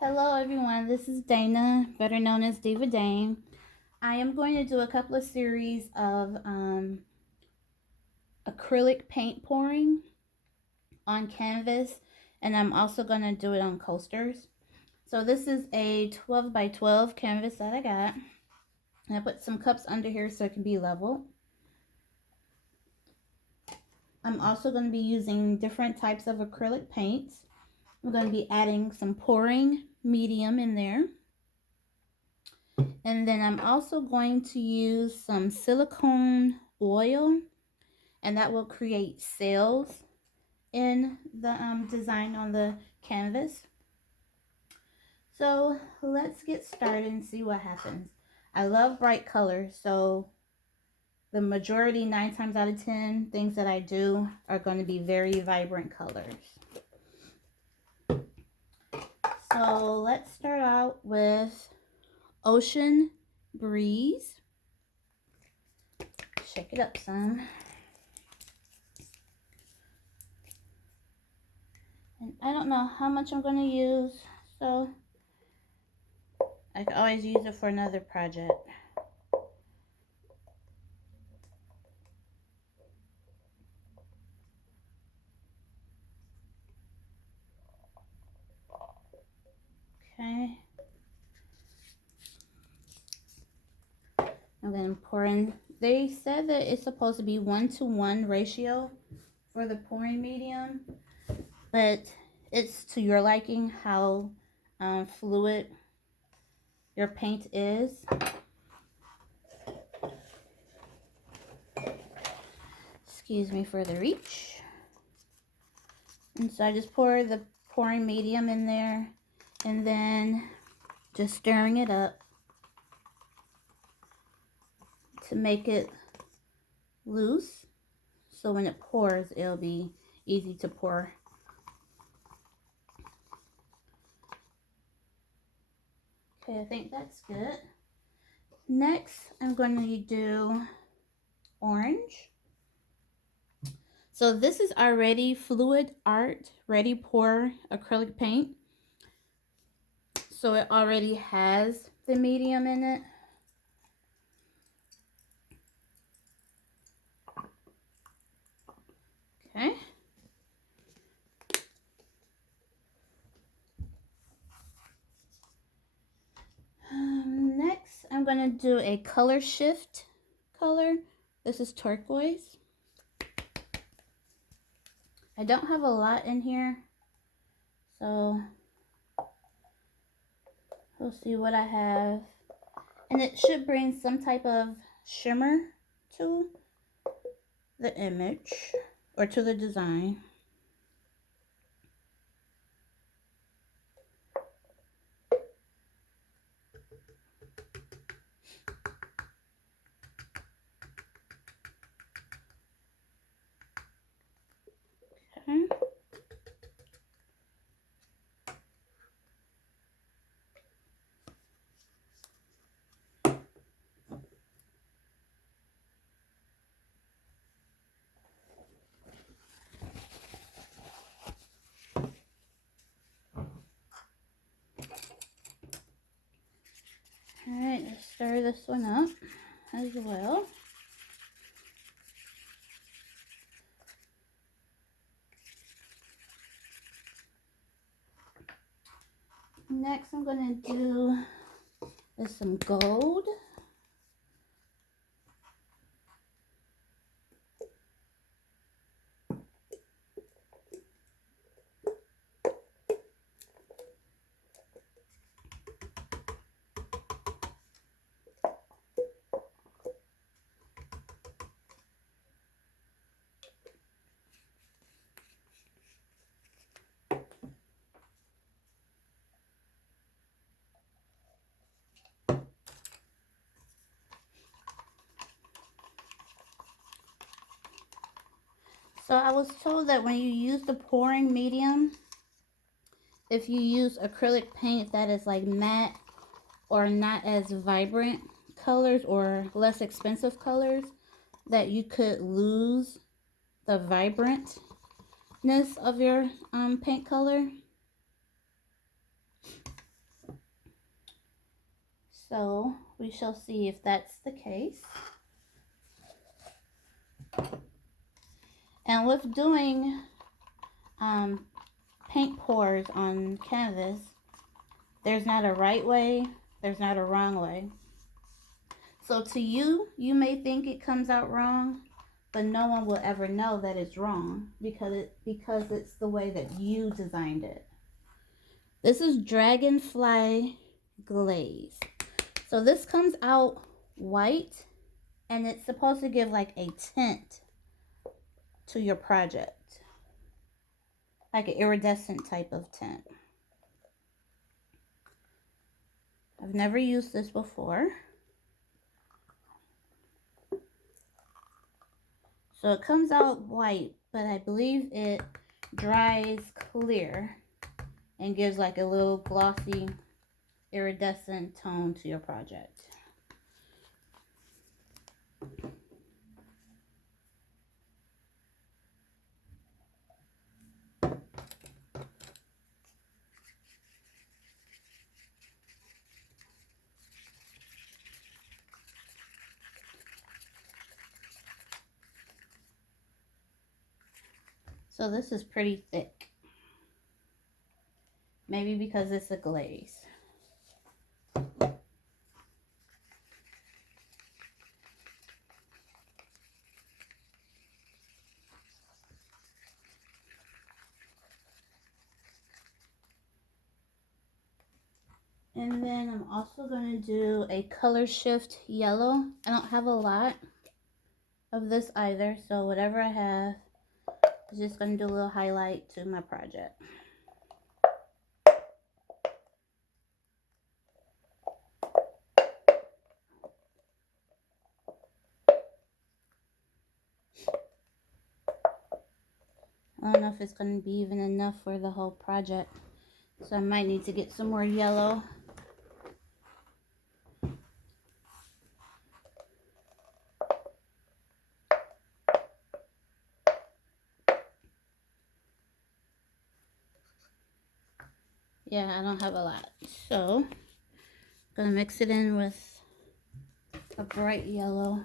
Hello everyone, this is Dana, better known as Diva Dame. I am going to do a couple of series of acrylic paint pouring on canvas, and I'm also going to do it on coasters. So this is a 12 by 12 canvas that I got. And I put some cups under here so it can be level. I'm also going to be using different types of acrylic paints. I'm going to be adding some pouring medium in there. And then I'm also going to use some silicone oil, and that will create sails in the design on the canvas. So let's get started and see what happens. I love bright colors, so the majority, 9 times out of 10, things that I do are going to be very vibrant colors. So let's start out with Ocean Breeze. Shake it up some. And I don't know how much I'm going to use, so I can always use it for another project. Okay. I'm going to pour in. They said that it's supposed to be 1-to-1 ratio for the pouring medium, but it's to your liking how fluid your paint is. Excuse me for the reach. And so I just pour the pouring medium in there and then just stirring it up to make it loose, so when it pours it'll be easy to pour. Okay, I think that's good. Next I'm going to do orange. So this is already Fluid Art Ready Pour acrylic paint, so it already has the medium in it. Okay. Next, I'm going to do a color shift color. This is turquoise. I don't have a lot in here, so we'll see what I have. And it should bring some type of shimmer to the image or to the design. Okay. Alright, let's stir this one up as well. Next, I'm going to do some gold. So I was told that when you use the pouring medium, if you use acrylic paint that is like matte or not as vibrant colors or less expensive colors, that you could lose the vibrantness of your paint color. So we shall see if that's the case. And with doing paint pours on canvas, there's not a right way, there's not a wrong way. So to you, you may think it comes out wrong, but no one will ever know that it's wrong because it's the way that you designed it. This is Dragonfly Glaze. So this comes out white, and it's supposed to give like a tint to your project, like an iridescent type of tint. I've never used this before. So it comes out white, but I believe it dries clear and gives like a little glossy, iridescent tone to your project. So this is pretty thick. Maybe because it's a glaze. And then I'm also going to do a color shift yellow. I don't have a lot of this either, so whatever I have, I'm just going to do a little highlight to my project. I don't know if it's going to be even enough for the whole project, so I might need to get some more yellow. Yeah, I don't have a lot, so I'm going to mix it in with a bright yellow.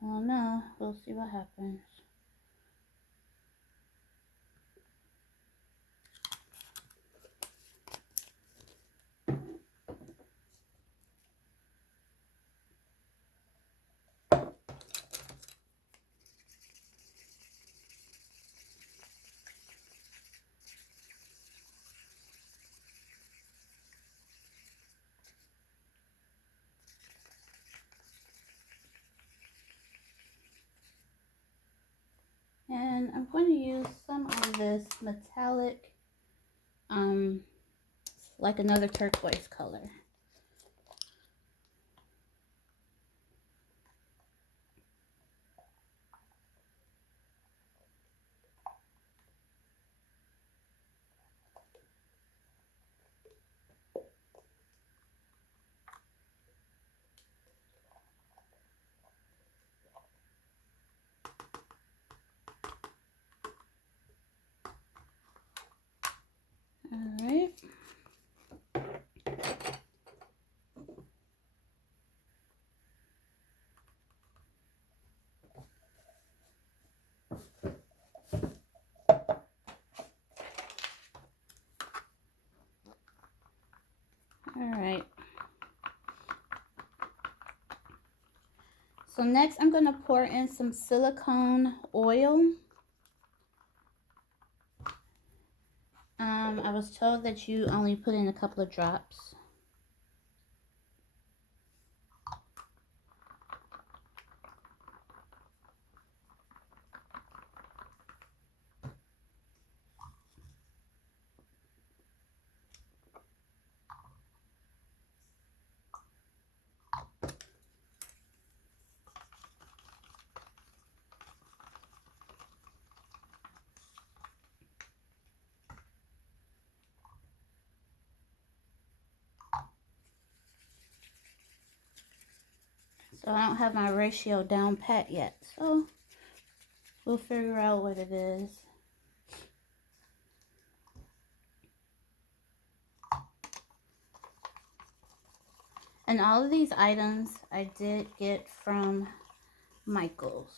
I don't know, we'll see what happens. And I'm going to use some of this metallic, like another turquoise color. Alright. Alright. So next I'm going to pour in some silicone oil. I was told that you only put in a couple of drops. So I don't have my ratio down pat yet, so we'll figure out what it is. And all of these items I did get from Michael's.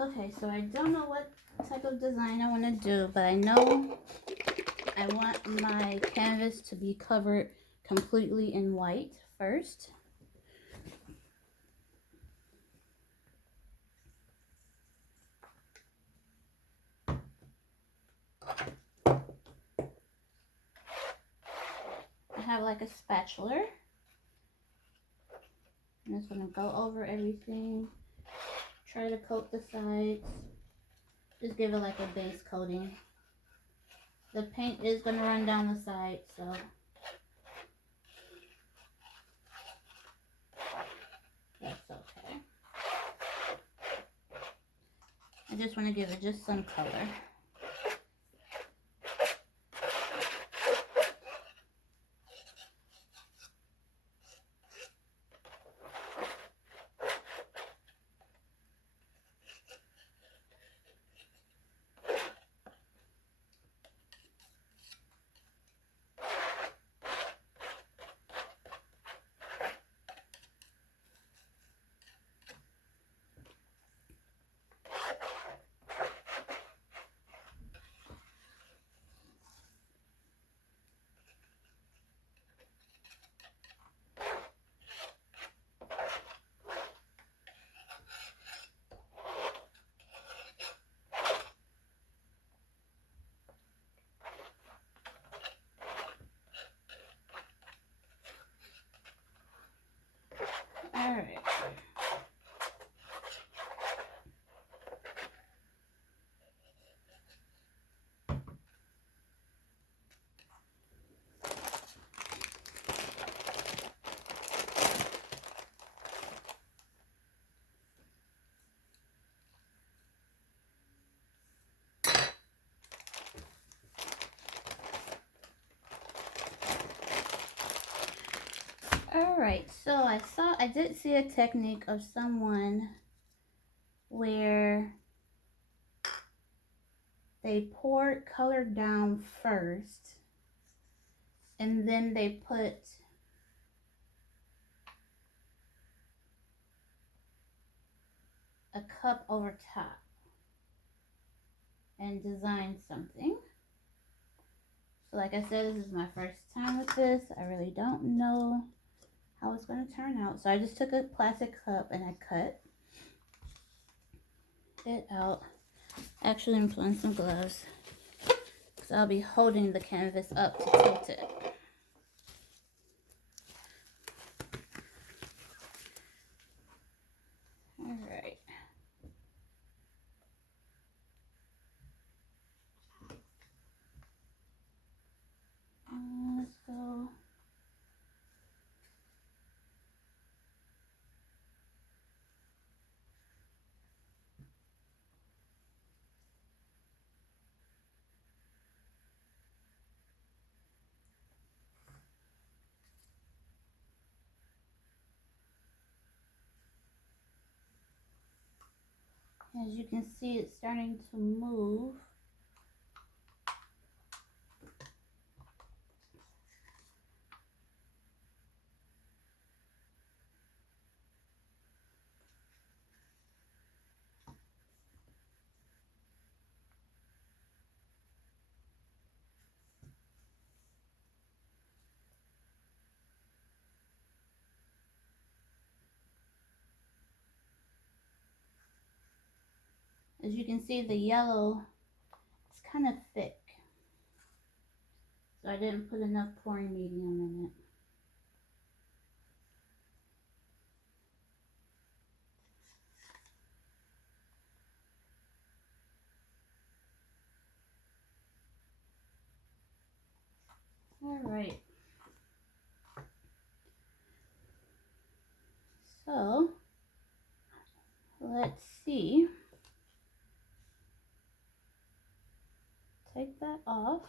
Okay, so I don't know what type of design I want to do, but I know I want my canvas to be covered completely in white first. I have like a spatula. I'm just going to go over everything, try to coat the sides, just give it like a base coating. The paint is going to run down the side, so that's okay. I just want to give it just some color. Alright. Alright, so I did see a technique of someone where they poured color down first and then they put a cup over top and designed something. So like I said, this is my first time with this. I really don't know how it's going to turn out. So I just took a plastic cup and I cut it out. Actually, I'm putting some gloves because I'll be holding the canvas up to tilt it. Alright. Let's go. As you can see, it's starting to move. As you can see, the yellow is kind of thick. So I didn't put enough pouring medium in it. Alright. So let's see. Take that off.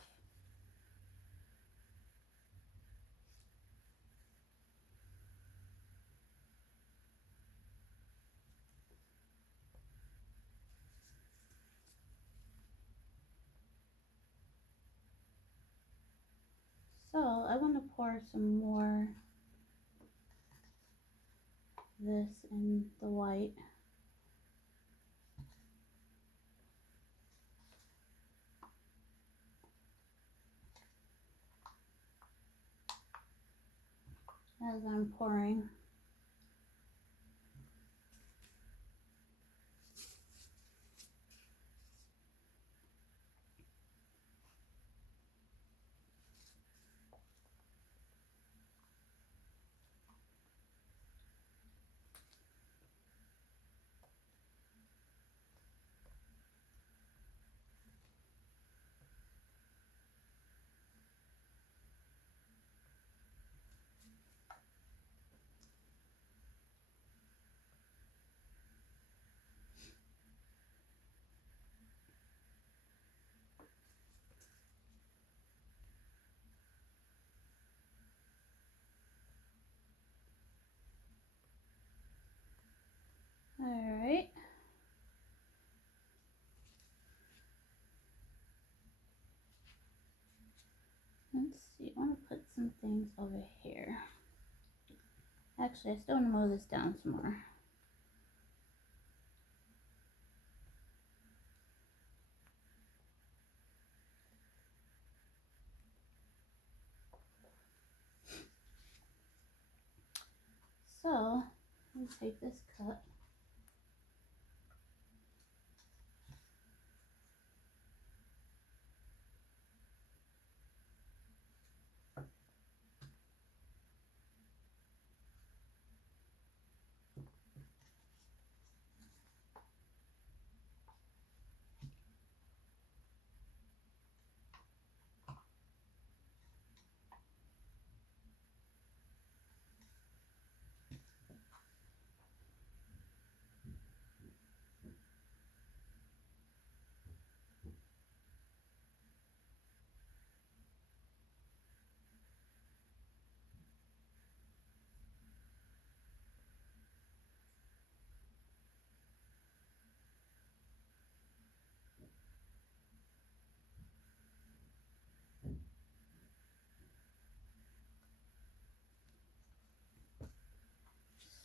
So I want to pour some more this in the white. As I'm pouring. All right. Let's see, I want to put some things over here. Actually, I still want to mow this down some more. So, let's take this cup.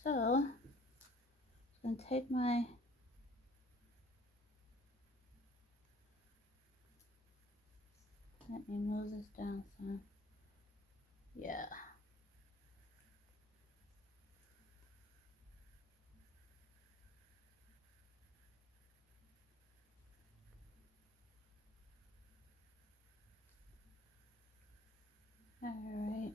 So, I'm going to take my let me move this down some. Yeah. All right.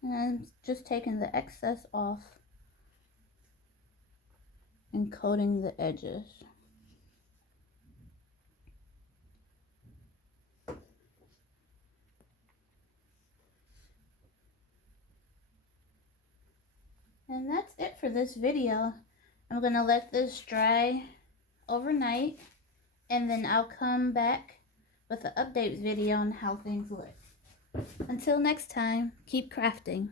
And I'm just taking the excess off and coating the edges. And that's it for this video. I'm going to let this dry overnight, and then I'll come back with an update video on how things look. Until next time, keep crafting.